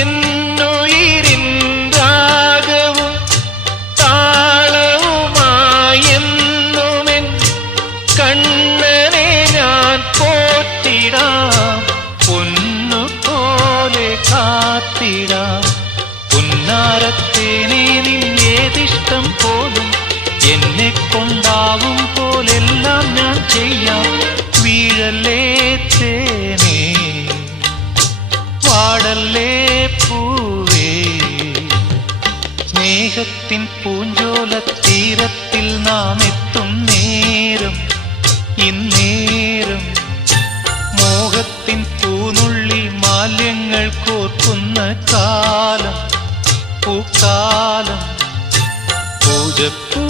എന്നുയിരിൻ രാഗവും താളവുമായെന്നുമെൻ കണ്ണനെ ഞാൻ പോറ്റിടാം, പൊന്നുപോലെ കാത്തിടാം. പുന്നാരത്തേനെ നിന്നേതിഷ്ടം പോലും എന്നെ കൊണ്ടാവും പോലെല്ലാം ഞാൻ ചെയ്യാം. വീഴല്ലേ തേനേ, വാടല്ലേ പൂവേ, സ്നേഹത്തിൻ പൂഞ്ചോല തീരത്തിൽ നാം എത്തും നേരം ഇന്നേരം. മോഹത്തിൻ പൂനുള്ളി മാല്യങ്ങൾ കോർക്കുന്ന കാലം പൂക്കാലം. പൂജപ്പൂ